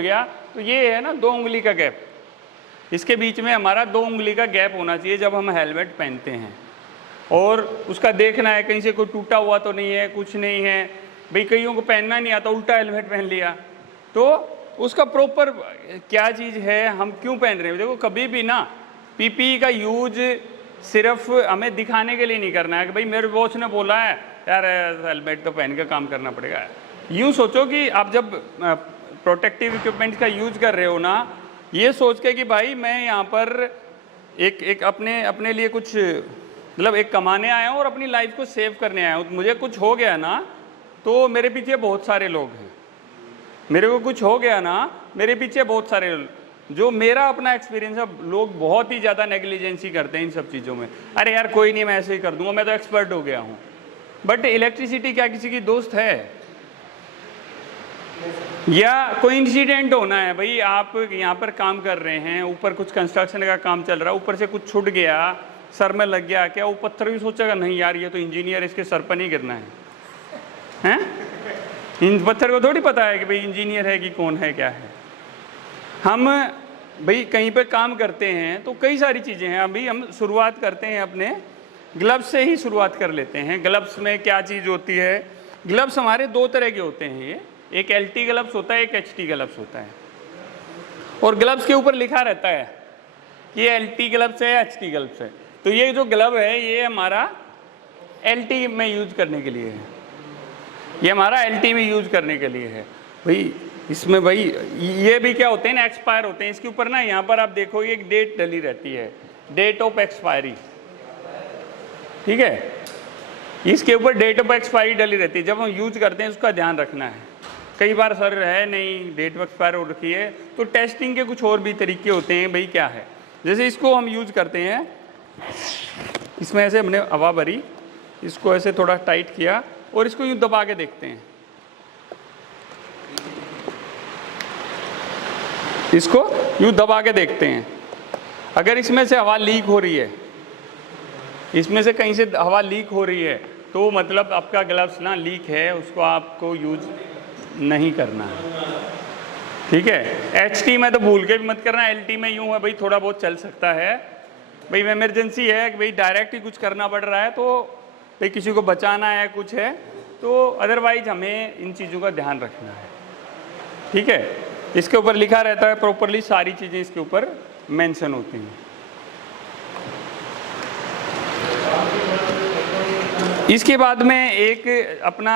गया तो ये है ना 2 उंगली का गैप, इसके बीच में हमारा 2 उंगली का गैप होना चाहिए जब हम हेलमेट पहनते हैं। और उसका देखना है कहीं से कोई टूटा हुआ तो नहीं है, कुछ नहीं है। भाई कईयों को पहनना नहीं आता, उल्टा हेलमेट पहन लिया, तो उसका प्रॉपर क्या चीज़ है, हम क्यों पहन रहे हैं। देखो कभी भी ना पीपीई का यूज सिर्फ हमें दिखाने के लिए नहीं करना है कि भाई मेरे बॉस ने बोला है यार हेलमेट तो पहन के काम करना पड़ेगा। यूँ सोचो कि आप जब प्रोटेक्टिव इक्विपमेंट का यूज कर रहे हो ना, ये सोच के कि भाई मैं यहाँ पर एक अपने लिए कुछ मतलब एक कमाने आया हूँ और अपनी लाइफ को सेव करने आया हूँ। मुझे कुछ हो गया ना तो मेरे पीछे बहुत सारे लोग हैं, मेरे को कुछ हो गया ना मेरे पीछे बहुत सारे, जो मेरा अपना एक्सपीरियंस है, लोग बहुत ही ज़्यादा नेग्लिजेंसी करते हैं इन सब चीज़ों में। अरे यार कोई नहीं, मैं ऐसे ही कर दूंगा, मैं तो एक्सपर्ट हो गया हूँ। बट इलेक्ट्रिसिटी क्या किसी की दोस्त है? या कोई इंसिडेंट होना है, भाई आप यहाँ पर काम कर रहे हैं, ऊपर कुछ कंस्ट्रक्शन का काम चल रहा है, ऊपर से कुछ छूट गया, सर में लग गया, क्या वो पत्थर भी सोचेगा नहीं यार ये तो इंजीनियर, इसके सर पर नहीं गिरना है? इन पत्थर को थोड़ी पता है कि भाई इंजीनियर है कि कौन है क्या है। हम भाई कहीं पे काम करते हैं तो कई सारी चीज़ें हैं। अभी हम शुरुआत करते हैं अपने ग्लव्स से ही शुरुआत कर लेते हैं। ग्लव्स में क्या चीज़ होती है? ग्लव्स हमारे 2 तरह के होते हैं, ये एक LT ग्लव्स होता है, एक HT ग्लव्स होता है। और ग्लव्स के ऊपर लिखा रहता है कि ये LT ग्लव्स है, HT ग्लव्स है। तो ये जो ग्लव है ये हमारा LT में यूज करने के लिए है, ये हमारा LT में यूज करने के लिए है। भाई इसमें भाई ये भी क्या होते हैं ना, एक्सपायर होते हैं। इसके ऊपर ना यहाँ पर आप देखो एक डेट डली रहती है, डेट ऑफ एक्सपायरी, ठीक है, इसके ऊपर डेट ऑफ एक्सपायरी डली रहती है। जब हम यूज करते हैं उसका ध्यान रखना है। कई बार सर है नहीं डेट एक्सपायर हो रखी है, तो टेस्टिंग के कुछ और भी तरीके होते हैं। भाई क्या है, जैसे इसको हम यूज करते हैं, इसमें ऐसे हमने हवा भरी, इसको ऐसे थोड़ा टाइट किया और इसको यूँ दबा के देखते हैं, इसको यूँ दबा के देखते हैं। अगर इसमें से हवा लीक हो रही है, इसमें से कहीं से हवा लीक हो रही है, तो मतलब आपका ग्लव्स ना लीक है, उसको आपको यूज नहीं करना है, ठीक है। HT में तो भूल के भी मत करना। LT में यूँ है भाई थोड़ा बहुत चल सकता है, भाई इमरजेंसी है कि भाई डायरेक्ट ही कुछ करना पड़ रहा है, तो भाई किसी को बचाना है कुछ है, तो अदरवाइज हमें इन चीज़ों का ध्यान रखना है, ठीक है। इसके ऊपर लिखा रहता है प्रॉपरली, सारी चीज़ें इसके ऊपर मेंशन होती हैं। इसके बाद में एक अपना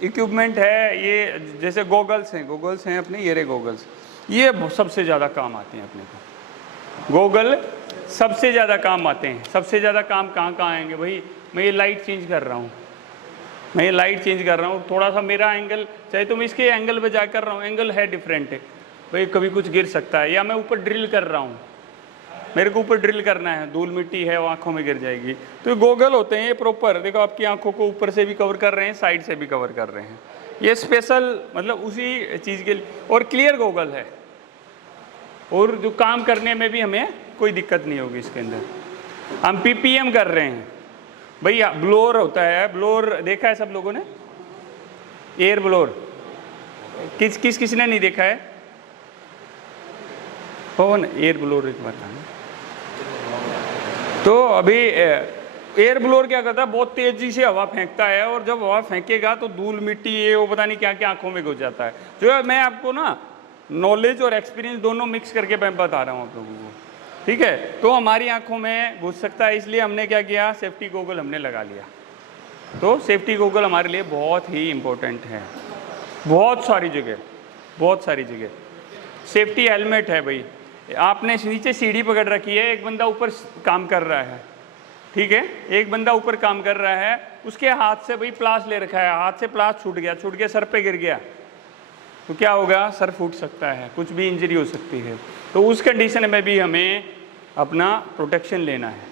इक्विपमेंट है, ये जैसे गॉगल्स हैं अपने, ये रे गॉगल्स, ये सबसे ज़्यादा काम आते हैं अपने को। गॉगल सबसे ज़्यादा काम आते हैं। सबसे ज़्यादा काम कहाँ आएंगे? भाई मैं ये लाइट चेंज कर रहा हूँ, मैं ये लाइट चेंज कर रहा हूँ, थोड़ा सा मेरा एंगल, चाहे तो मैं इसके एंगल पे जा कर रहा हूँ, एंगल है डिफरेंट है, भाई कभी कुछ गिर सकता है। या मैं ऊपर ड्रिल कर रहा हूँ, मेरे को ऊपर ड्रिल करना है, धूल मिट्टी है वो आँखों में गिर जाएगी। तो ये गोगल होते हैं, ये प्रॉपर देखो आपकी आंखों को ऊपर से भी कवर कर रहे हैं, साइड से भी कवर कर रहे हैं। ये स्पेशल मतलब उसी चीज़ के लिए, और क्लियर गोगल है, और जो काम करने में भी हमें कोई दिक्कत नहीं होगी इसके अंदर। हम PPM कर रहे हैं भैया, ब्लोअर होता है, ब्लोअर देखा है सब लोगों ने, एयर ब्लोअर, किसने नहीं देखा है? कौन एयर ब्लोअर एक बार। तो अभी एयर ब्लोअर क्या करता है, बहुत तेजी से हवा फेंकता है, और जब हवा फेंकेगा तो धूल मिट्टी ये वो पता नहीं क्या क्या आंखों में घुस जाता है। जो है मैं आपको ना नॉलेज और एक्सपीरियंस दोनों मिक्स करके मैं बता रहा हूँ आप लोगों को, ठीक है। तो हमारी आंखों में घुस सकता है, इसलिए हमने क्या किया, सेफ्टी गॉगल हमने लगा लिया। तो सेफ्टी गॉगल हमारे लिए बहुत ही इम्पोर्टेंट है, बहुत सारी जगह। सेफ्टी हेलमेट है भाई, आपने नीचे सीढ़ी पकड़ रखी है, एक बंदा ऊपर काम कर रहा है, ठीक है, एक बंदा ऊपर काम कर रहा है, उसके हाथ से भाई प्लास ले रखा है, हाथ से प्लास छूट गया, सर पे गिर गया, तो क्या होगा, सर फूट सकता है, कुछ भी इंजरी हो सकती है। तो उस कंडीशन में भी हमें अपना प्रोटेक्शन लेना है।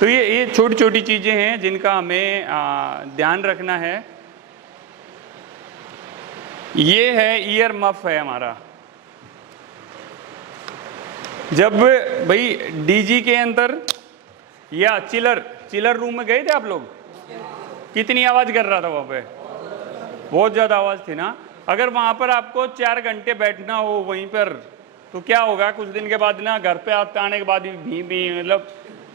तो ये छोटी छोटी चीज़ें हैं जिनका हमें ध्यान रखना है। ये है ईयर मफ है हमारा। जब भाई DG के अंदर या चिलर रूम में गए थे आप लोग, कितनी आवाज़ कर रहा था वहाँ पे? बहुत ज़्यादा आवाज़ थी ना। अगर वहाँ पर आपको 4 घंटे बैठना हो वहीं पर, तो क्या होगा, कुछ दिन के बाद ना घर पे आने के बाद भी भी मतलब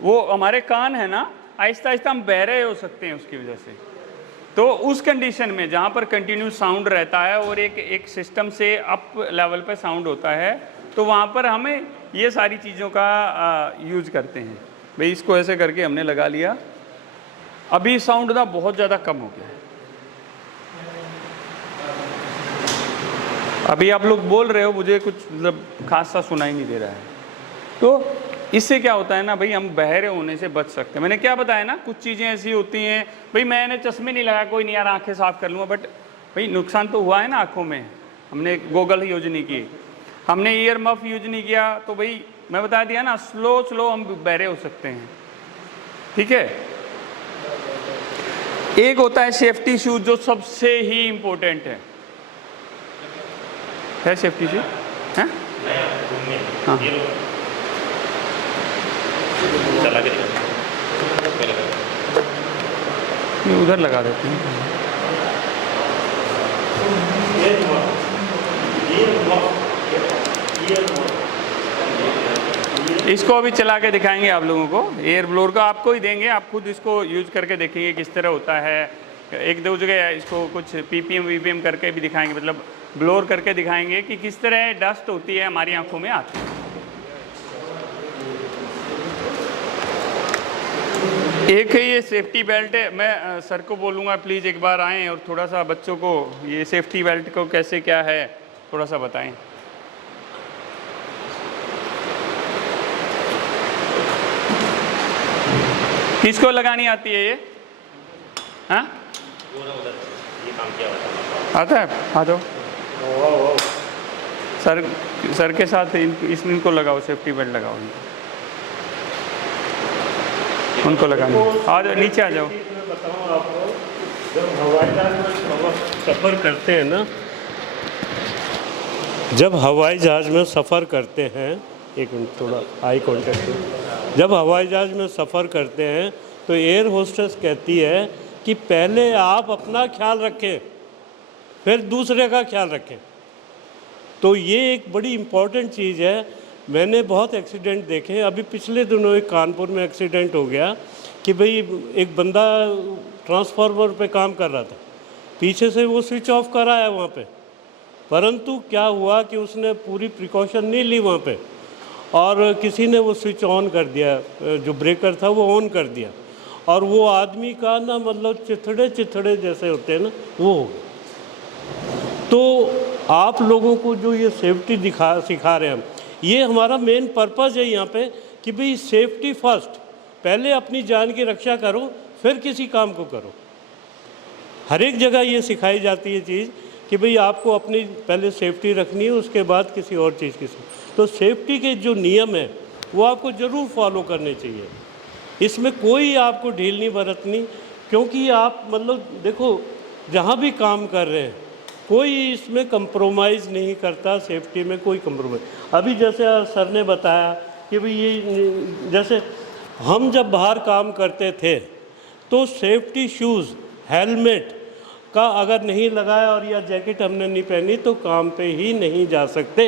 वो हमारे कान है ना, आहिस्ता आहिस्ता हम बहरे हो सकते हैं उसकी वजह से। तो उस कंडीशन में जहाँ पर कंटिन्यूस साउंड रहता है और एक सिस्टम से अप लेवल पे साउंड होता है, तो वहाँ पर हमें ये सारी चीज़ों का यूज करते हैं। भाई इसको ऐसे करके हमने लगा लिया, अभी साउंड ना बहुत ज़्यादा कम हो गया। अभी आप लोग बोल रहे हो, मुझे कुछ मतलब खास सा सुनाई नहीं दे रहा है। तो इससे क्या होता है ना भाई, हम बहरे होने से बच सकते हैं। मैंने क्या बताया ना, कुछ चीज़ें ऐसी होती हैं भाई, मैंने चश्मे नहीं लगाया, कोई नहीं यार आंखें साफ कर लूँगा, बट भाई नुकसान तो हुआ है ना आँखों में। हमने गॉगल यूज नहीं किए, हमने ईयर मफ यूज नहीं किया, तो भाई मैं बता दिया ना, स्लो हम बहरे हो सकते हैं। ठीक है, एक होता है सेफ्टी शूज जो सबसे ही इंपॉर्टेंट है सेफ्टी शूज है। हाँ ये उधर लगा देते हैं। इसको अभी चला के दिखाएंगे आप लोगों को। एयर ब्लोअर का आपको ही देंगे, आप खुद इसको यूज करके देखेंगे किस तरह होता है। एक दो जगह इसको कुछ पीपीएम करके भी दिखाएंगे, मतलब ब्लोअर करके दिखाएंगे कि किस तरह डस्ट होती है हमारी आंखों में आती है। एक है ये सेफ्टी बेल्ट है। मैं सर को बोलूँगा प्लीज़ एक बार आएँ और थोड़ा सा बच्चों को ये सेफ्टी बेल्ट को कैसे क्या है थोड़ा सा बताएं। किसको लगानी आती है ये? हाँ आता है, आ जाओ सर के साथ इनको लगाओ, सेफ्टी बेल्ट लगाओ, उनको लगाने। आ जाओ नीचे आ जाओ। बताऊँ आपको, जब हवाई जहाज में सफ़र करते हैं ना, जब हवाई जहाज में सफ़र करते हैं, एक मिनट थोड़ा आई कांटेक्ट। जब हवाई जहाज में सफ़र करते हैं तो एयर होस्टेस कहती है कि पहले आप अपना ख्याल रखें फिर दूसरे का ख्याल रखें। तो ये एक बड़ी इम्पॉर्टेंट चीज़ है। मैंने बहुत एक्सीडेंट देखे। अभी पिछले दिनों एक कानपुर में एक्सीडेंट हो गया कि भाई एक बंदा ट्रांसफार्मर पे काम कर रहा था, पीछे से वो स्विच ऑफ करा है वहाँ पे, परंतु क्या हुआ कि उसने पूरी प्रिकॉशन नहीं ली वहाँ पे, और किसी ने वो स्विच ऑन कर दिया, जो ब्रेकर था वो ऑन कर दिया, और वो आदमी का ना मतलब चिथड़े जैसे होते हैं ना, वो हो गए। तो आप लोगों को जो ये सेफ्टी सिखा रहे हैं हम, ये हमारा मेन पर्पज़ है यहाँ पे कि भाई सेफ्टी फर्स्ट, पहले अपनी जान की रक्षा करो फिर किसी काम को करो। हर एक जगह ये सिखाई जाती है चीज़ कि भाई आपको अपनी पहले सेफ्टी रखनी है, उसके बाद किसी और चीज़ की। तो सेफ्टी के जो नियम है वो आपको ज़रूर फॉलो करने चाहिए, इसमें कोई आपको ढील नहीं बरतनी, क्योंकि आप मतलब देखो जहाँ भी काम कर रहे हैं कोई इसमें कंप्रोमाइज़ नहीं करता, सेफ्टी में कोई कंप्रोमाइज़। अभी जैसे सर ने बताया कि भाई ये जैसे हम जब बाहर काम करते थे तो सेफ्टी शूज़, हेलमेट का अगर नहीं लगाया और या जैकेट हमने नहीं पहनी तो काम पे ही नहीं जा सकते।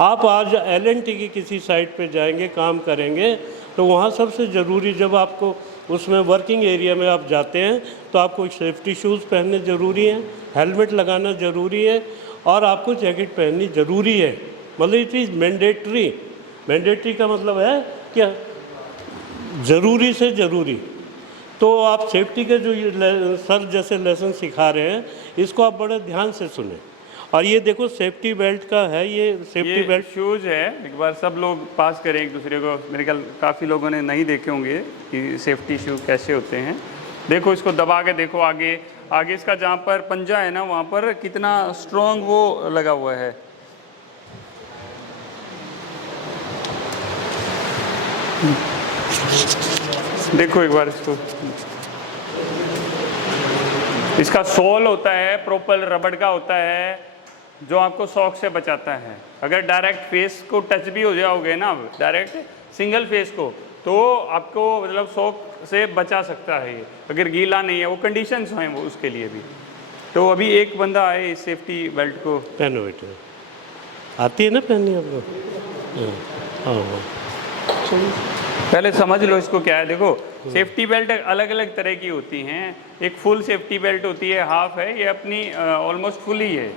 आप आज L&T की किसी साइट पे जाएंगे, काम करेंगे, तो वहाँ सबसे ज़रूरी, जब आपको उसमें वर्किंग एरिया में आप जाते हैं तो आपको सेफ्टी शूज़ पहनने ज़रूरी हैं, हेलमेट लगाना ज़रूरी है, और आपको जैकेट पहननी ज़रूरी है। मतलब इट इज़ मैंडेटरी। मैंडेटरी का मतलब है क्या, ज़रूरी से ज़रूरी। तो आप सेफ्टी के जो ये सर जैसे लेसन सिखा रहे हैं, इसको आप बड़े ध्यान से सुने। और ये देखो सेफ्टी बेल्ट का है, ये सेफ्टी बेल्ट शूज़ है। एक बार सब लोग पास करें एक दूसरे को, मेरे ख्याल काफ़ी लोगों ने नहीं देखे होंगे कि सेफ्टी शूज़ कैसे होते हैं। देखो इसको दबा के देखो, आगे इसका जहाँ पर पंजा है ना वहाँ पर कितना स्ट्रॉन्ग वो लगा हुआ है। देखो एक बार इसको, इसका सोल होता है प्रॉपर रबड़ का होता है जो आपको शॉक से बचाता है। अगर डायरेक्ट फेस को टच भी हो जाओगे ना, डायरेक्ट सिंगल फेस को, तो आपको मतलब शॉक से बचा सकता है ये, अगर गीला नहीं है। वो कंडीशंस हैं वो उसके लिए भी। तो अभी एक बंदा आए इस सेफ्टी बेल्ट को पहनो बेटे, आती है ना पहननी आपको? हाँ हाँ। पहले समझ लो इसको क्या है। देखो सेफ्टी बेल्ट अलग अलग तरह की होती हैं। एक फुल सेफ्टी बेल्ट होती है, हाफ है, ये अपनी ऑलमोस्ट फुल ही है।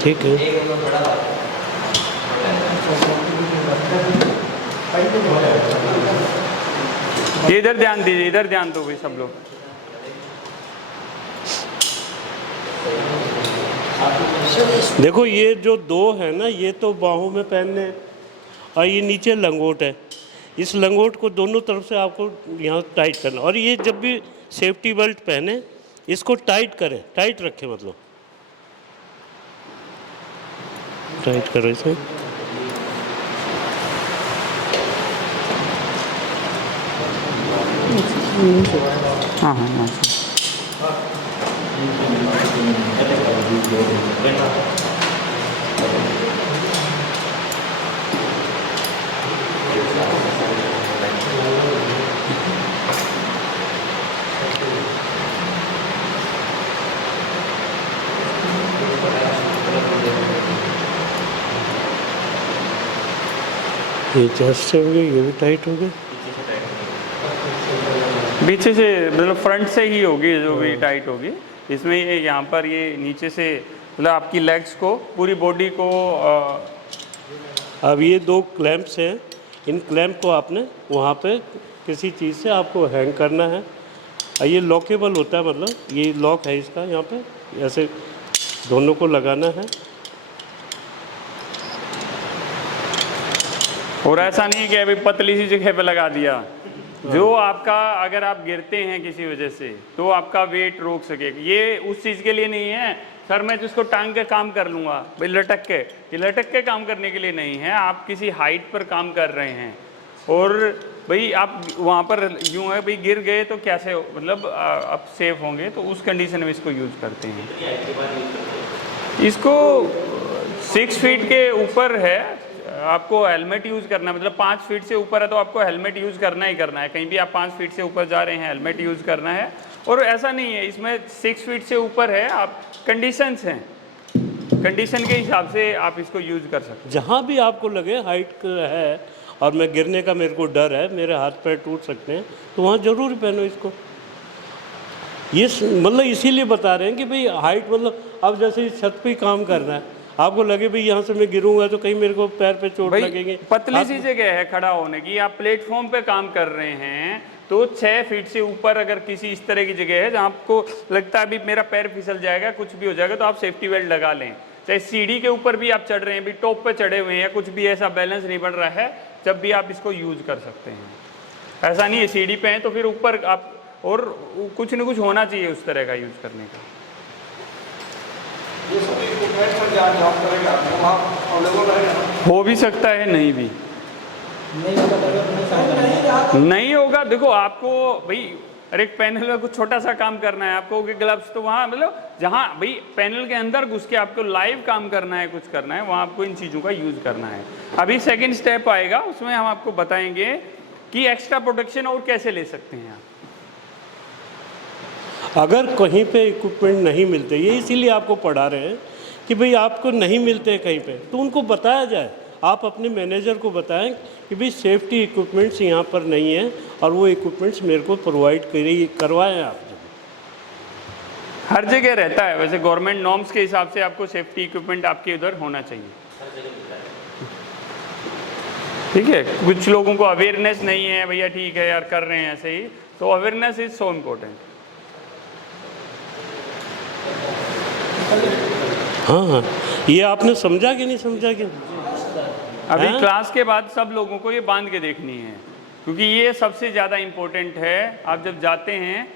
ठीक है। ये इधर ध्यान दीजिए, इधर ध्यान दो भाई सब लोग। देखो ये जो दो है ना, ये तो बाहों में पहनने हैं और ये नीचे लंगोट है। इस लंगोट को दोनों तरफ से आपको यहाँ टाइट करना, और ये जब भी सेफ्टी बेल्ट पहने इसको टाइट करें, टाइट रखें, मतलब टाइट करो इसे। हाँ हाँ हाँ। ये चेस्ट से हो गई, ये भी टाइट हो गई। पीछे से मतलब फ्रंट से ही होगी जो भी टाइट होगी। इसमें ये यहाँ पर ये नीचे से मतलब आपकी लेग्स को, पूरी बॉडी को अब ये दो क्लैंप्स हैं, इन क्लैंप को आपने वहाँ पे किसी चीज़ से आपको हैंग करना है। ये लॉकेबल होता है, मतलब ये लॉक है इसका, यहाँ पे ऐसे दोनों को लगाना है। और ऐसा नहीं है कि अभी पतली सी जगह पे लगा दिया, जो आपका अगर आप गिरते हैं किसी वजह से तो आपका वेट रोक सकेगा। ये उस चीज़ के लिए नहीं है सर मैं जिसको टांग के काम कर लूँगा भाई लटक के, ये लटक के काम करने के लिए नहीं है। आप किसी हाइट पर काम कर रहे हैं और भाई आप वहाँ पर यूँ है भाई गिर गए तो कैसे मतलब आप सेफ होंगे, तो उस कंडीशन में इसको यूज़ करते हैं। इसको 6 फीट के ऊपर है, आपको हेलमेट यूज़ करना है, मतलब 5 फीट से ऊपर है तो आपको हेलमेट यूज़ करना ही करना है। कहीं भी आप 5 फीट से ऊपर जा रहे हैं हेलमेट यूज़ करना है। और ऐसा नहीं है इसमें 6 फीट से ऊपर है, आप कंडीशंस हैं, कंडीशन के हिसाब से आप इसको यूज़ कर सकते हैं। जहाँ भी आपको लगे हाइट है और मैं गिरने का मेरे को डर है, मेरे हाथ पैर टूट सकते हैं, तो वहाँ ज़रूर पहनो इसको। ये मतलब इसीलिए बता रहे हैं कि भाई हाइट मतलब अब जैसे इस छत पे ही काम करना है, आपको लगे भाई यहाँ से मैं गिरूंगा तो कहीं मेरे को पैर पे चोट लगेगी। पतली सी जगह है खड़ा होने की, आप प्लेटफॉर्म पे काम कर रहे हैं तो 6 फीट से ऊपर अगर किसी इस तरह की जगह है जहाँ आपको लगता है अभी मेरा पैर फिसल जाएगा, कुछ भी हो जाएगा, तो आप सेफ्टी बेल्ट लगा लें। चाहे सीढ़ी के ऊपर भी आप चढ़ रहे हैं, भी टॉप पे चढ़े हुए हैं, कुछ भी ऐसा बैलेंस नहीं बन रहा है, जब भी आप इसको यूज़ कर सकते हैं। ऐसा नहीं है सीढ़ी पे हैं तो फिर ऊपर आप, और कुछ न कुछ होना चाहिए उस तरह का यूज़ करने का। हो भी सकता है, नहीं भी नहीं होगा। देखो आपको भाई अरे एक पैनल में कुछ छोटा सा काम करना है, आपको ग्लव्स तो वहाँ मतलब जहाँ भाई पैनल के अंदर घुस के आपको लाइव काम करना है, कुछ करना है, वहाँ आपको इन चीज़ों का यूज़ करना है। अभी सेकंड स्टेप आएगा, उसमें हम आपको बताएंगे कि एक्स्ट्रा प्रोटेक्शन और कैसे ले सकते हैं आप। अगर कहीं पे इक्विपमेंट नहीं मिलते, ये इसीलिए आपको पढ़ा रहे हैं कि भाई आपको नहीं मिलते कहीं पे, तो उनको बताया जाए। आप अपने मैनेजर को बताएं कि भाई सेफ्टी इक्विपमेंट्स यहाँ पर नहीं है और वो इक्विपमेंट्स मेरे को प्रोवाइड करवाएं आप। हर जगह रहता है वैसे, गवर्नमेंट नॉर्म्स के हिसाब से आपको सेफ्टी इक्विपमेंट आपके उधर होना चाहिए। ठीक है, कुछ लोगों को अवेयरनेस नहीं है, भैया ठीक है यार कर रहे हैं ऐसे ही, तो अवेयरनेस इज सो इम्पोर्टेंट। हाँ, ये आपने समझा कि नहीं समझा कि अभी क्लास के बाद सब लोगों को ये बांध के देखनी है, क्योंकि ये सबसे ज़्यादा इम्पोर्टेंट है। आप जब जाते हैं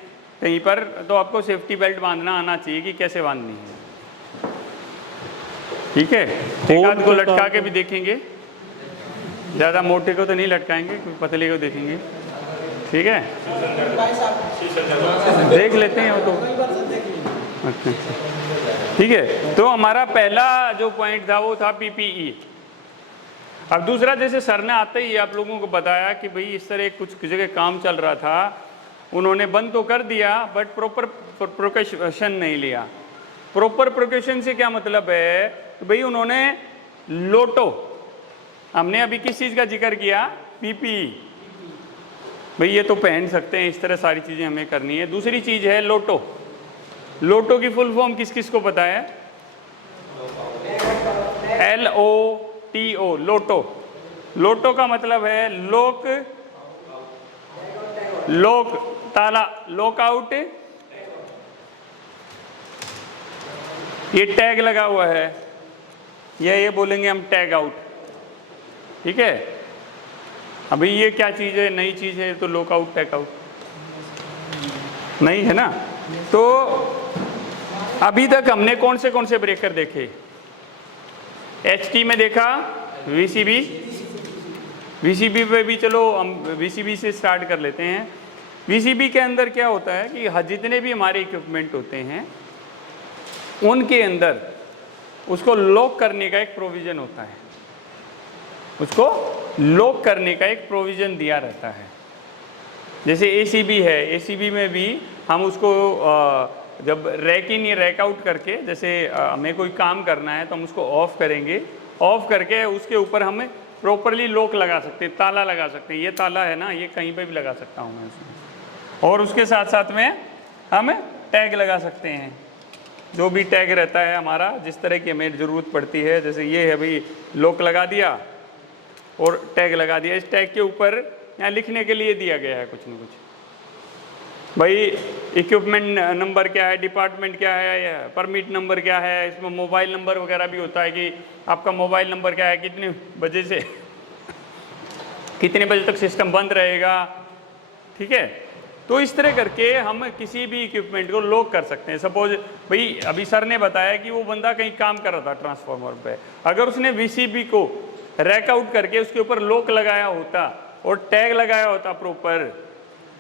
कहीं पर तो आपको सेफ्टी बेल्ट बांधना आना चाहिए कि कैसे बांधनी है। ठीक है, एक आध को लटका के भी देखेंगे, ज़्यादा मोटे को तो नहीं लटकाएंगे, पतले को देखेंगे। ठीक है, देख लेते हैं वो तो। अच्छा, ठीक है। तो हमारा पहला जो पॉइंट था वो था पीपीई। अब दूसरा, जैसे सर ने आते ही आप लोगों को बताया कि भाई इस तरह कुछ जगह काम चल रहा था, उन्होंने बंद तो कर दिया बट प्रॉपर प्रिकॉशन नहीं लिया। प्रॉपर प्रिकॉशन से क्या मतलब है? तो भाई उन्होंने लोटो, हमने अभी किस चीज़ का जिक्र किया? पीपीई। भाई ये तो पहन सकते हैं, इस तरह सारी चीज़ें हमें करनी है। दूसरी चीज़ है लोटो। लोटो की फुल फॉर्म किस किस को पता है? LOTO, लोटो। लोटो का मतलब है लोक, लोक ताला, लॉकआउट। ये टैग लगा हुआ है, ये बोलेंगे हम टैग आउट, ठीक है। अभी ये क्या चीज़ है? नई चीज़ है, तो लॉकआउट टैग आउट नहीं है ना। तो अभी तक हमने कौन से ब्रेकर देखे? HT में देखा, VCB पे भी, चलो हम VCB से स्टार्ट कर लेते हैं। VCB के अंदर क्या होता है कि जितने भी हमारे इक्विपमेंट होते हैं उनके अंदर उसको लॉक करने का एक प्रोविज़न होता है, उसको लॉक करने का एक प्रोविज़न दिया रहता है। जैसे ACB है, ACB में भी हम उसको जब रैक इन या रैक आउट करके, जैसे हमें कोई काम करना है तो हम उसको ऑफ करेंगे, ऑफ करके उसके ऊपर हमें प्रॉपरली लॉक लगा सकते हैं, ताला लगा सकते हैं। ये ताला है ना, ये कहीं पे भी लगा सकता हूँ मैं उसमें। और उसके साथ साथ में हम टैग लगा सकते हैं, जो भी टैग रहता है हमारा, जिस तरह की हमें ज़रूरत पड़ती है। जैसे ये है भाई, लॉक लगा दिया और टैग लगा दिया। इस टैग के ऊपर यहाँ लिखने के लिए दिया गया है कुछ न कुछ, भाई इक्विपमेंट नंबर क्या है, डिपार्टमेंट क्या है, परमिट नंबर क्या है। इसमें मोबाइल नंबर वगैरह भी होता है कि आपका मोबाइल नंबर क्या है, कितने बजे से कितने बजे तक सिस्टम बंद रहेगा, ठीक है। तो इस तरह करके हम किसी भी इक्विपमेंट को लॉक कर सकते हैं। सपोज भाई अभी सर ने बताया कि वो बंदा कहीं काम कर रहा था ट्रांसफार्मर पे, अगर उसने VCB को रैक आउट करके उसके ऊपर लॉक लगाया होता और टैग लगाया होता प्रॉपर,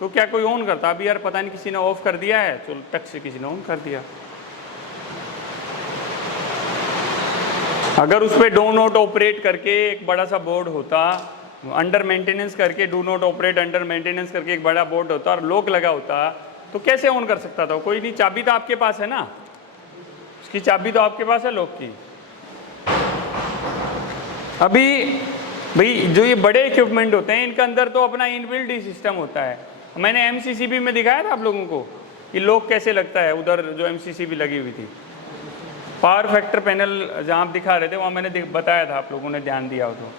तो क्या कोई ऑन करता? अभी यार पता नहीं किसी ने ऑफ कर दिया है, चलो टक से किसी ने ऑन कर दिया। अगर उस पर डो नॉट ऑपरेट करके एक बड़ा सा बोर्ड होता, अंडर मेंटेनेंस करके do not operate under maintenance करके एक बड़ा बोर्ड होता और लॉक लगा होता, तो कैसे ऑन कर सकता था? कोई नहीं, चाबी तो आपके पास है ना, उसकी चाबी तो आपके पास है लॉक की। अभी भाई जो ये बड़े इक्विपमेंट होते हैं इनके अंदर तो अपना इनबिल्ट ही सिस्टम होता है। मैंने MCCB में दिखाया था आप लोगों को कि लॉक कैसे लगता है, उधर जो MCCB लगी हुई थी, पावर फैक्टर पैनल जहाँ आप दिखा रहे थे वहाँ मैंने बताया था, आप लोगों ने ध्यान दिया हो तो,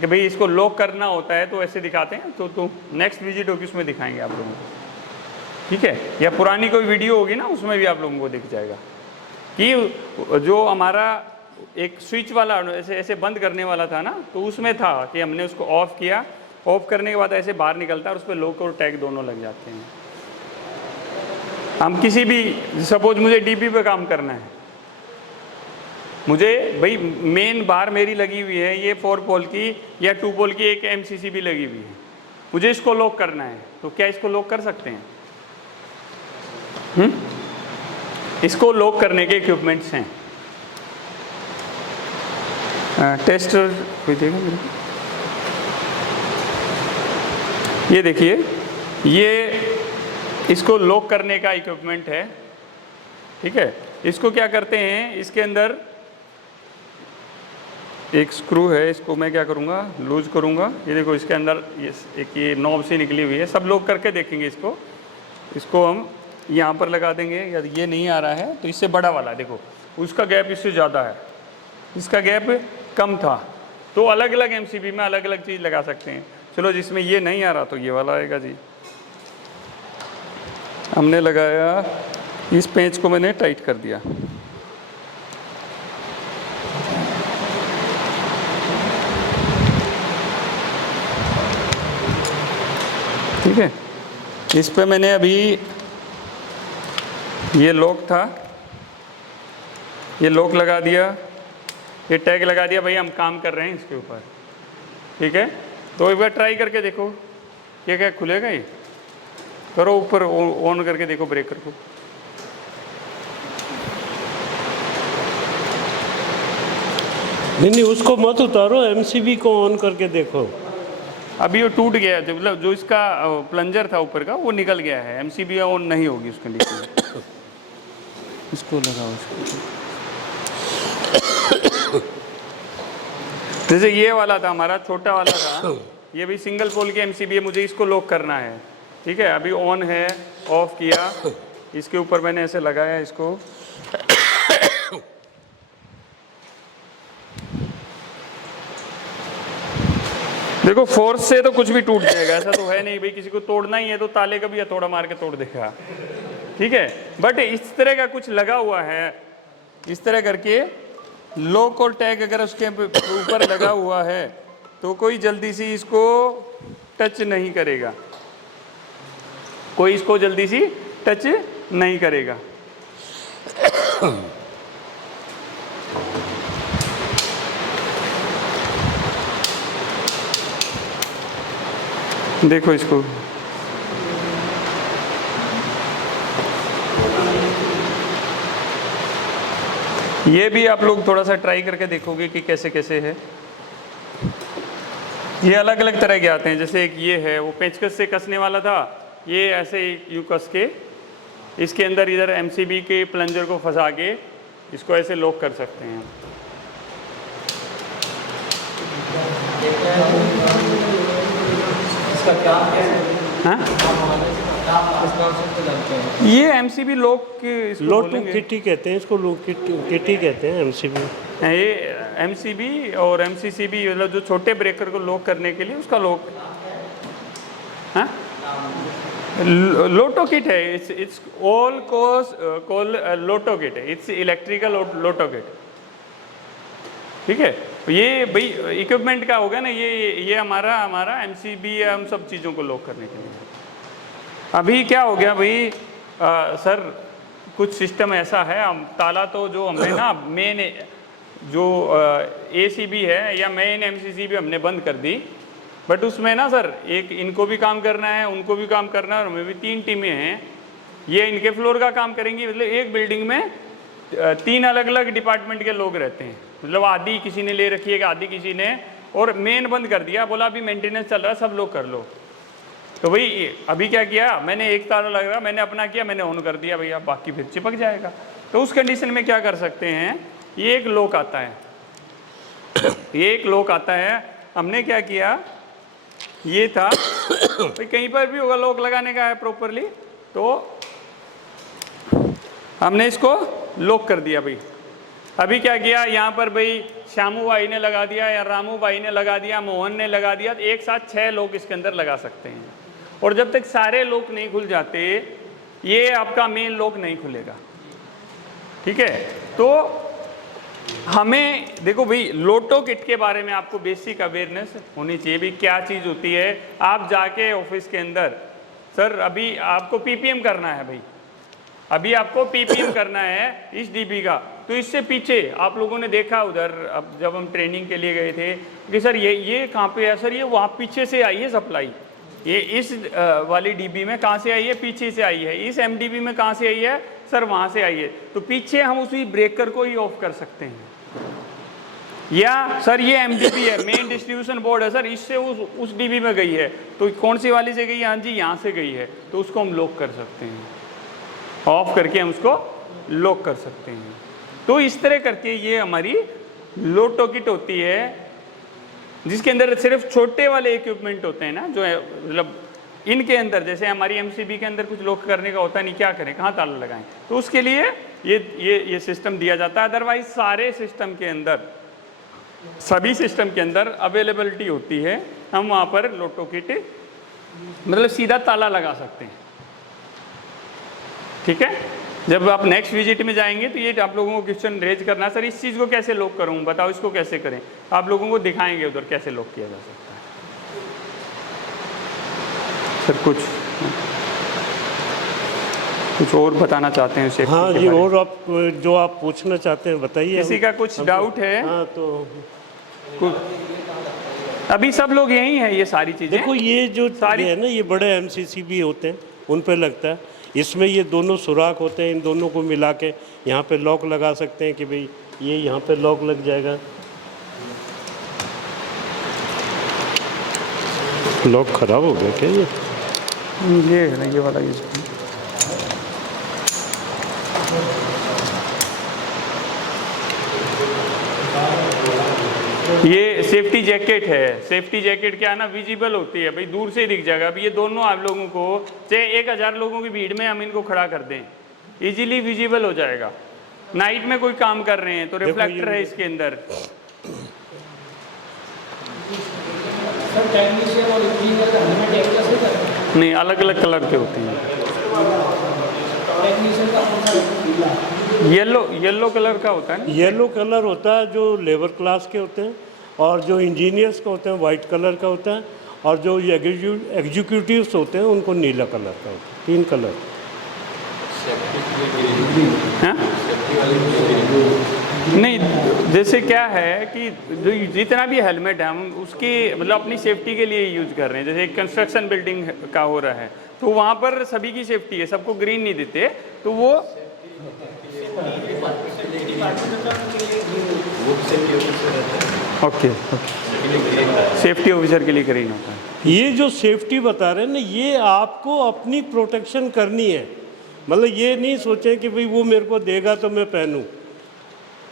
कि भाई इसको लॉक करना होता है तो ऐसे दिखाते हैं। तो नेक्स्ट विजिट होगी उसमें दिखाएंगे आप लोगों को, ठीक है। या पुरानी कोई वीडियो होगी ना, उसमें भी आप लोगों को दिख जाएगा कि जो हमारा एक स्विच वाला ऐसे बंद करने वाला था ना, तो उसमें था कि हमने उसको ऑफ किया, ऑफ करने के बाद ऐसे बाहर निकलता है और उस पर लॉक और टैग दोनों लग जाते हैं। हम किसी भी, सपोज मुझे DP पे काम करना है, मुझे भाई मेन बार मेरी लगी हुई है, ये 4 पोल की या 2 पोल की एक MCCB लगी हुई है, मुझे इसको लॉक करना है, तो क्या इसको लॉक कर सकते हैं? इसको लॉक करने के इक्विपमेंट्स हैं। टेस्टर कोई देगा मेरे को? ये देखिए, ये इसको लॉक करने का इक्विपमेंट है, ठीक है। इसको क्या करते हैं, इसके अंदर एक स्क्रू है, इसको मैं क्या करूँगा, लूज करूँगा। ये देखो इसके अंदर ये नॉब सी निकली हुई है, सब लोग करके देखेंगे इसको हम यहाँ पर लगा देंगे। या ये नहीं आ रहा है तो इससे बड़ा वाला देखो, उसका गैप इससे ज़्यादा है, इसका गैप कम था, तो अलग अलग MCB में अलग अलग चीज़ लगा सकते हैं। चलो जिसमें ये नहीं आ रहा तो ये वाला आएगा जी। हमने लगाया, इस पेंच को मैंने टाइट कर दिया, ठीक है। इस पे मैंने अभी ये लॉक था, ये लॉक लगा दिया, ये टैग लगा दिया, भाई हम काम कर रहे हैं इसके ऊपर, ठीक है। तो एक बार ट्राई करके देखो, ये क्या खुलेगा? ये करो ऊपर ऑन करके देखो ब्रेकर को, नहीं, उसको मत उतारो, एमसीबी को ऑन करके देखो। अभी वो टूट गया, जो मतलब जो इसका प्लंजर था ऊपर का वो निकल गया है, एमसीबी ऑन नहीं होगी उस कंडीशन में। इसको लगाओ, इसको। जैसे ये वाला था हमारा, छोटा वाला था, ये भी सिंगल पोल की एमसीबी है, मुझे इसको लॉक करना है। ठीक है, अभी ऑन है, ऑफ किया, इसके ऊपर मैंने ऐसे लगाया इसको, देखो फोर्स से तो कुछ भी टूट जाएगा, ऐसा तो है नहीं भाई किसी को तोड़ना ही है तो ताले का भी हथौड़ा मार के तोड़ देगा। ठीक है, बट इस तरह का कुछ लगा हुआ है, इस तरह करके लॉक और टैग अगर उसके ऊपर लगा हुआ है तो कोई जल्दी से इसको टच नहीं करेगा, कोई इसको जल्दी से टच नहीं करेगा। देखो इसको, ये भी आप लोग थोड़ा सा ट्राई करके देखोगे कि कैसे कैसे है। ये अलग अलग तरह के आते हैं, जैसे एक ये है, वो पेचकस से कसने वाला था, ये ऐसे यूं कस के इसके अंदर इधर एमसीबी के प्लंजर को फंसा के इसको ऐसे लॉक कर सकते हैं। हाँ? ये एमसीबी लॉक की लोटू किटी कहते हैं इसको, लोग किटी कहते हैं एमसीबी। ये एमसीबी और एमसीसीबी मतलब जो छोटे ब्रेकर को लॉक करने के लिए उसका लॉक, हाँ, लोटो किट है, it's all call Lotte kit है, इट्स इलेक्ट्रिकल लोटो किट। ठीक है, ये भाई इक्विपमेंट का होगा ना, ये हमारा एमसीबी है, हम सब चीज़ों को लॉक करने के लिए। अभी क्या हो गया भाई, सर कुछ सिस्टम ऐसा है, हम ताला तो जो हमने ना मेन जो एसीबी है या मेन एमसीसीबी हमने बंद कर दी, बट उसमें ना सर एक इनको भी काम करना है, उनको भी काम करना है, और हमें भी 3 टीमें हैं, ये इनके फ्लोर का काम करेंगी। मतलब एक बिल्डिंग में 3 अलग अलग डिपार्टमेंट के लोग रहते हैं, मतलब आधी किसी ने ले रखी है, आधी किसी ने, और मेन बंद कर दिया, बोला अभी मेंटेनेंस चल रहा है, सब लोग कर लो। तो भाई अभी क्या किया मैंने, एक ताला लग रहा, मैंने अपना किया, मैंने ऑन कर दिया, भैया बाकी फिर चिपक जाएगा। तो उस कंडीशन में क्या कर सकते हैं, ये एक लॉक आता है, ये एक लॉक आता है, हमने क्या किया, ये था भाई कहीं पर भी होगा लॉक लगाने का है प्रॉपरली, तो हमने इसको लॉक कर दिया भाई। अभी क्या किया, यहाँ पर भाई श्यामू भाई ने लगा दिया या रामू भाई ने लगा दिया, मोहन ने लगा दिया, तो एक साथ 6 लोग इसके अंदर लगा सकते हैं। और जब तक सारे लॉक नहीं खुल जाते, ये आपका मेन लॉक नहीं खुलेगा। ठीक है, तो हमें देखो भाई लोटो किट के बारे में आपको बेसिक अवेयरनेस होनी चाहिए भी, क्या चीज़ होती है। आप जाके ऑफिस के अंदर, सर अभी आपको पीपीएम करना है भाई, अभी आपको पीपीएम करना है इस डीबी का, तो इससे पीछे आप लोगों ने देखा उधर, अब जब हम ट्रेनिंग के लिए गए थे कि सर ये कहाँ पे है, सर ये वहाँ पीछे से आई है सप्लाई, ये इस वाली डीबी में कहाँ से आई है, पीछे से आई है, इस एमडीबी में कहाँ से आई है, सर वहाँ से आई है। तो पीछे हम उसी ब्रेकर को ही ऑफ कर सकते हैं, या सर ये एमडीबी है, मेन डिस्ट्रीब्यूशन बोर्ड है, सर इससे उस डीबी में गई है, तो कौन सी वाली से गई है, हाँ जी यहाँ से गई है, तो उसको हम लॉक कर सकते हैं, ऑफ करके हम उसको लॉक कर सकते हैं। तो इस तरह करके ये हमारी लोटो किट होती है, जिसके अंदर सिर्फ छोटे वाले इक्विपमेंट होते हैं ना, जो है मतलब इनके अंदर, जैसे हमारी एमसीबी के अंदर कुछ लॉक करने का होता नहीं, क्या करें, कहाँ ताला लगाएं, तो उसके लिए ये सिस्टम दिया जाता है। अदरवाइज सारे सिस्टम के अंदर, सभी सिस्टम के अंदर अवेलेबिलिटी होती है, हम वहाँ पर लोटो किट मतलब सीधा ताला लगा सकते हैं। ठीक है, जब आप नेक्स्ट विजिट में जाएंगे तो ये आप लोगों को क्वेश्चन रेज करना, सर इस चीज़ को कैसे लॉक करूँ, बताओ इसको कैसे करें, आप लोगों को दिखाएंगे उधर कैसे लॉक किया जा सकता है। सर कुछ और बताना चाहते हैं सेफ्टी हाँ के जी, बारे में? और आप जो आप पूछना चाहते हैं बताइए। किसी का कुछ डाउट है? हाँ तो अभी सब लोग यही हैं, ये सारी चीज़ें देखो, ये जो सारी है ना, ये बड़े एमसीसीबी होते हैं, उन पे लगता है, इसमें ये दोनों सुराख होते हैं, इन दोनों को मिला के यहाँ पे लॉक लगा सकते हैं कि भाई ये यहाँ पे लॉक लग जाएगा, लॉक खराब हो गया क्या ये है ना, ये वाला यूज करें। ये सेफ्टी जैकेट है। सेफ्टी जैकेट क्या है ना, विजिबल होती है भाई, दूर से ही दिख जाएगा। अब ये दोनों आप लोगों को, चाहे 1000 लोगों की भीड़ में हम इनको खड़ा कर दें, इजीली विजिबल हो जाएगा। नाइट में कोई काम कर रहे हैं तो रिफ्लेक्टर है इसके अंदर। नहीं, अलग अलग कलर के होते हैं। येलो कलर का होता है ना। येलो कलर होता है जो लेबर क्लास के होते हैं, और जो इंजीनियर्स के होते हैं वाइट कलर का होता है, और जो एग्जीक्यूटिव्स होते हैं उनको नीला कलर का होता है। 3 कलर। हाँ? नहीं, जैसे क्या है कि जो जितना भी हेलमेट है हम उसकी मतलब अपनी सेफ्टी के लिए यूज कर रहे हैं। जैसे कंस्ट्रक्शन बिल्डिंग का हो रहा है तो वहाँ पर सभी की सेफ्टी है, सबको ग्रीन नहीं देते, तो वो ओके सेफ्टी ऑफिसर के लिए ग्रीन होता है। ये जो सेफ्टी बता रहे हैं ना, ये आपको अपनी प्रोटेक्शन करनी है। मतलब ये नहीं सोचें कि भाई वो मेरे को देगा तो मैं पहनूं।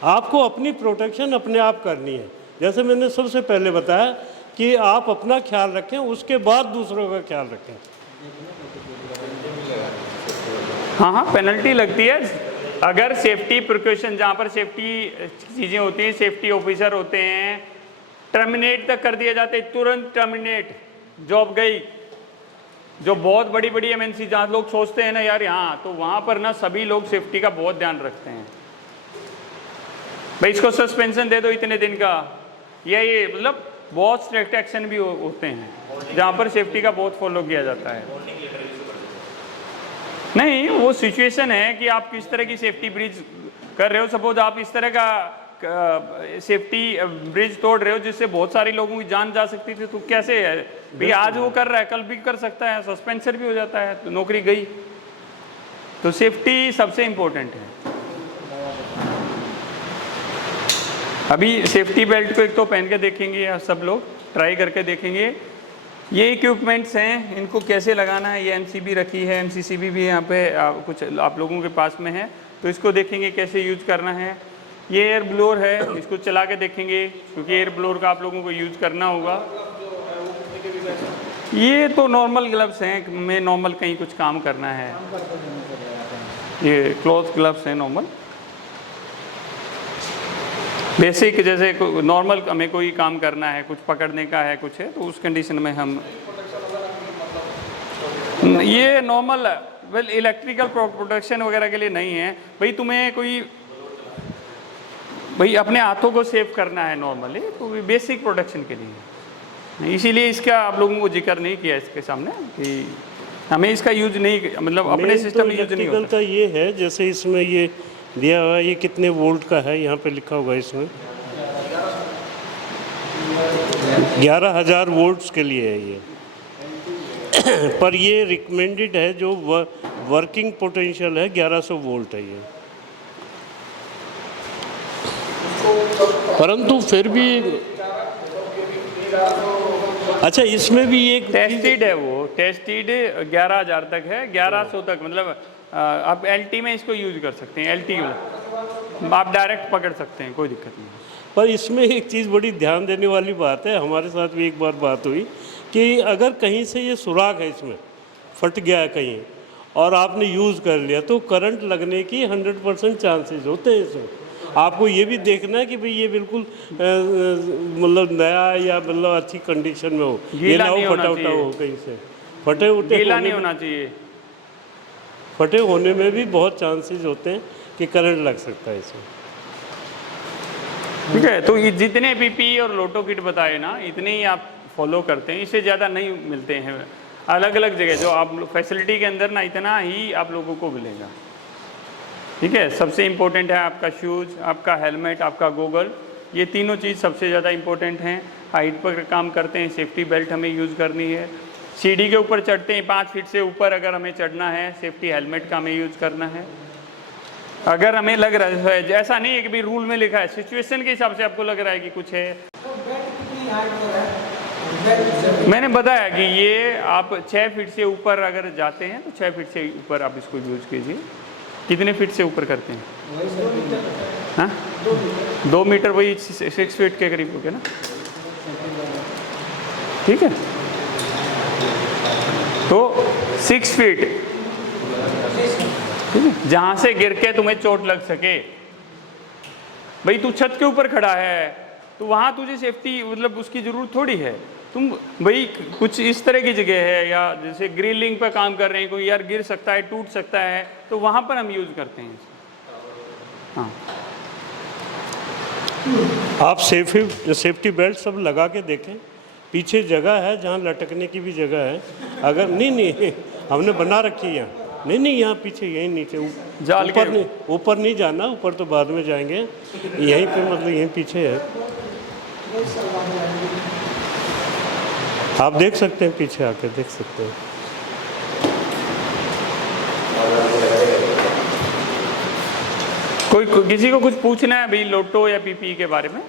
आपको अपनी प्रोटेक्शन अपने आप करनी है। जैसे मैंने सबसे पहले बताया कि आप अपना ख्याल रखें, उसके बाद दूसरों का ख्याल रखें। हाँ, पेनल्टी लगती है अगर सेफ्टी प्रिकॉशन, जहाँ पर सेफ्टी चीज़ें होती हैं, सेफ्टी ऑफिसर होते हैं, टर्मिनेट तक कर दिया जाता है, तुरंत टर्मिनेट, जॉब गई। जो बहुत बड़ी बड़ी एमएनसी जहाँ लोग सोचते हैं ना यार यहाँ, तो वहाँ पर ना सभी लोग सेफ्टी का बहुत ध्यान रखते हैं। भाई इसको सस्पेंशन दे दो इतने दिन का, या ये मतलब बहुत स्ट्रिक्ट एक्शन भी होते हैं जहाँ पर सेफ्टी का बहुत फॉलो किया जाता है। नहीं, वो सिचुएशन है कि आप किस तरह की सेफ्टी ब्रिज कर रहे हो। सपोज आप इस तरह का सेफ्टी ब्रिज तोड़ रहे हो जिससे बहुत सारे लोगों की जान जा सकती थी, तो कैसे है भाई, आज वो कर रहा है कल भी कर सकता है, सस्पेंशन भी हो जाता है, तो नौकरी गई। तो सेफ्टी सबसे इम्पोर्टेंट है। अभी सेफ्टी बेल्ट को एक तो पहन के देखेंगे, सब लोग ट्राई करके देखेंगे। ये इक्विपमेंट्स हैं, इनको कैसे लगाना है। ये एमसीबी रखी है, एमसीसीबी भी यहाँ पे कुछ आप लोगों के पास में है, तो इसको देखेंगे कैसे यूज करना है। ये एयर ब्लोअर है, इसको चला के देखेंगे क्योंकि एयर ब्लोअर का आप लोगों को यूज करना होगा। ये तो नॉर्मल ग्लव्स हैं, मैं नॉर्मल कहीं कुछ काम करना है, ये क्लॉथ ग्लव्स हैं नॉर्मल बेसिक। जैसे नॉर्मल हमें कोई काम करना है, कुछ पकड़ने का है, कुछ है, तो उस कंडीशन में हम ये नॉर्मल वेल इलेक्ट्रिकल प्रोटेक्शन वगैरह के लिए नहीं है। भाई तुम्हें कोई भाई अपने हाथों को सेव करना है नॉर्मली, तो बेसिक प्रोटेक्शन के लिए, इसीलिए इसका आप लोगों को जिक्र नहीं किया इसके सामने कि हमें इसका यूज नहीं, मतलब अपने सिस्टम में यूज नहीं होता। ये है जैसे इसमें ये दिया हुआ है, ये कितने वोल्ट का है, यहाँ पे लिखा होगा इसमें 11,000 वोल्ट्स के लिए है ये पर ये रिकमेंडेड है, जो वर्किंग पोटेंशियल है 1100 वोल्ट है ये। परंतु फिर भी अच्छा, इसमें भी एक टेस्टेड है, वो टेस्टेड 11,000 तक है, 1100 तक, मतलब आप एलटी में इसको यूज कर सकते हैं। एलटी में आप डायरेक्ट पकड़ सकते हैं, कोई दिक्कत नहीं। पर इसमें एक चीज़ बड़ी ध्यान देने वाली बात है, हमारे साथ भी एक बार बात हुई कि अगर कहीं से ये सुराख है, इसमें फट गया है कहीं और आपने यूज़ कर लिया, तो करंट लगने की 100% चांसेस होते हैं इसमें। आपको ये भी देखना है कि भाई ये बिल्कुल मतलब नया या मतलब अच्छी कंडीशन में हो, ये ना हो फटा उटा हो कहीं से, फटे उटे गीला नहीं होना चाहिए। फटे होने में भी बहुत चांसेस होते हैं कि करंट लग सकता है इसमें। ठीक है, तो ये जितने पीपी और लोटो किट बताए ना, इतने ही आप फॉलो करते हैं, इससे ज़्यादा नहीं मिलते हैं अलग अलग जगह। जो आप फैसिलिटी के अंदर ना, इतना ही आप लोगों को मिलेगा। ठीक है, सबसे इम्पोर्टेंट है आपका शूज़, आपका हेलमेट, आपका गोगल, ये तीनों चीज़ सबसे ज़्यादा इम्पोर्टेंट हैं। हाइट पर काम करते हैं, सेफ्टी बेल्ट हमें यूज़ करनी है। सीढ़ी के ऊपर चढ़ते हैं 5 फीट से ऊपर अगर हमें चढ़ना है, सेफ्टी हेलमेट का हमें यूज़ करना है। अगर हमें लग रहा है, जैसा नहीं है कि भी रूल में लिखा है, सिचुएशन के हिसाब से आपको लग रहा है कि कुछ है। मैंने बताया कि ये आप 6 फीट से ऊपर अगर जाते हैं तो 6 फीट से ऊपर आप इसको यूज कीजिए। कितने फीट से ऊपर करते हैं? हाँ 2 मीटर, वही 6 फीट के करीब हो गया ना। ठीक है, तो 6 फीट, ठीक है, जहां से गिर के तुम्हें चोट लग सके। भाई तू छत के ऊपर खड़ा है तो वहां तुझे सेफ्टी मतलब उसकी जरूरत थोड़ी है। तुम भाई कुछ इस तरह की जगह है या जैसे ग्रिलिंग पर काम कर रहे हैं, कोई यार गिर सकता है, टूट सकता है, तो वहां पर हम यूज करते हैं। हाँ, आप सेफ्टी बेल्ट सब लगा के देखें, पीछे जगह है जहाँ लटकने की भी जगह है। अगर नहीं हमने बना रखी है, नहीं यहाँ पीछे, यहीं नीचे, जाल के ऊपर नहीं जाना, ऊपर तो बाद में जाएंगे, यहीं पे मतलब यहीं पीछे है। आप देख सकते हैं, पीछे आके देख सकते हैं। कोई किसी को कुछ पूछना है भाई लोटो या पीपी के बारे में?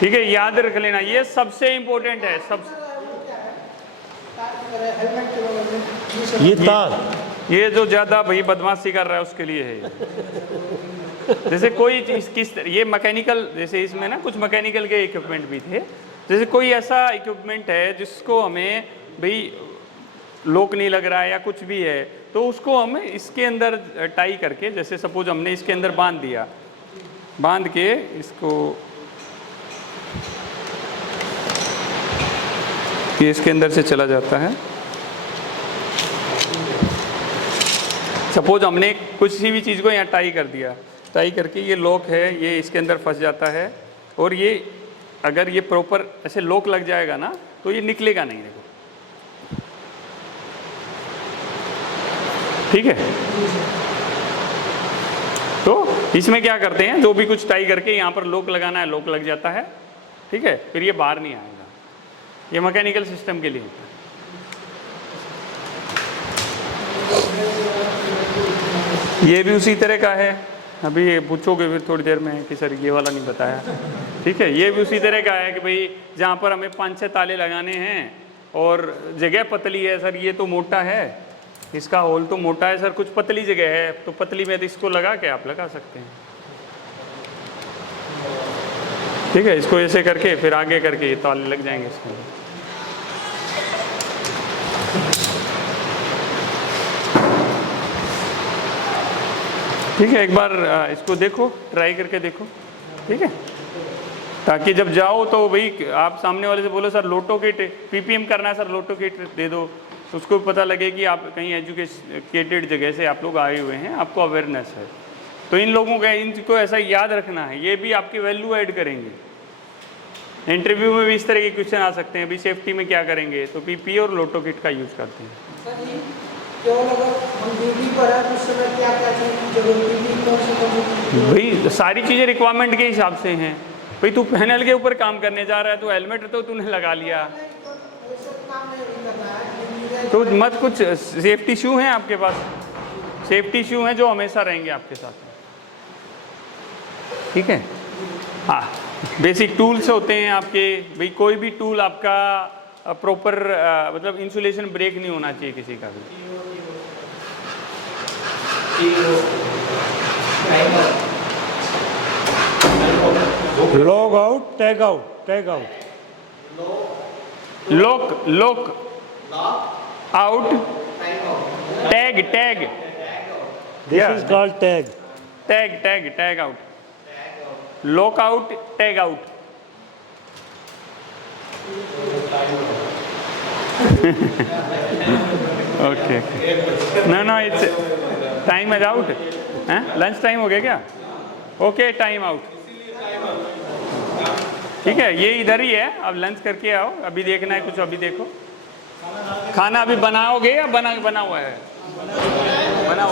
ठीक है, याद रख लेना, ये सबसे इंपॉर्टेंट है। ये तार, ये जो ज्यादा भाई बदमाशी कर रहा है उसके लिए है। जैसे कोई चीज ये मैकेनिकल, जैसे इसमें ना कुछ मैकेनिकल के इक्विपमेंट भी थे, जैसे कोई ऐसा इक्विपमेंट है जिसको हमें भाई लॉक नहीं लग रहा है या कुछ भी है, तो उसको हम इसके अंदर टाई करके, जैसे सपोज हमने इसके अंदर बांध दिया, बांध के इसको ये इसके अंदर से चला जाता है। सपोज हमने किसी भी चीज़ को यहाँ टाई कर दिया, टाई करके ये लॉक है, ये इसके अंदर फंस जाता है, और ये अगर ये प्रॉपर ऐसे लॉक लग जाएगा ना तो ये निकलेगा नहीं, देखो। ठीक है, तो इसमें क्या करते हैं, जो भी कुछ टाई करके यहाँ पर लॉक लगाना है, लॉक लग जाता है। ठीक है, फिर ये बाहर नहीं आएगा। ये मैकेनिकल सिस्टम के लिए होता है। ये भी उसी तरह का है। अभी ये पूछोगे फिर थोड़ी देर में कि सर ये वाला नहीं बताया। ठीक है, ये भी उसी तरह का है कि भाई जहाँ पर हमें 5-6 ताले लगाने हैं और जगह पतली है, सर ये तो मोटा है, इसका होल तो मोटा है, सर कुछ पतली जगह है, तो पतली में तो इसको लगा के आप लगा सकते हैं। ठीक है, इसको ऐसे करके फिर आगे करके ये ताले लग जाएंगे इसके अंदर। ठीक है, एक बार इसको देखो, ट्राई करके देखो। ठीक है, ताकि जब जाओ तो भाई आप सामने वाले से बोलो सर लोटो किट पीपीएम करना है, सर लोटो किट दे दो, तो उसको पता लगे कि आप कहीं एजुकेटेड जगह से आप लोग आए हुए हैं, आपको अवेयरनेस है। तो इन लोगों का इनको ऐसा याद रखना है, ये भी आपकी वैल्यू ऐड करेंगे। इंटरव्यू में भी इस तरह के क्वेश्चन आ सकते हैं, अभी सेफ्टी में क्या करेंगे, तो पीपी और लोटो किट का यूज़ करते हैं। भाई सारी चीज़ें रिक्वायरमेंट के हिसाब से हैं। भाई तू पैनल के ऊपर काम करने जा रहा है तो हेलमेट तो तूने लगा लिया, तो मत कुछ सेफ्टी शू हैं आपके पास, सेफ्टी शू हैं जो हमेशा रहेंगे आपके साथ। ठीक है, हाँ, बेसिक टूल्स होते हैं आपके। भाई कोई भी टूल आपका प्रॉपर मतलब इंसुलेशन ब्रेक नहीं होना चाहिए किसी का भी। Log out, tag out, tag out, lock out, tag this is called tag, tag out, lock out, tag out. Okay, no it's time is out. Lunch time हो गया क्या? Okay, time out. ठीक है, ये इधर ही है, अब लंच करके आओ। अभी देखना है कुछ, अभी देखो। खाना अभी बनाओगे या बना हुआ है? बना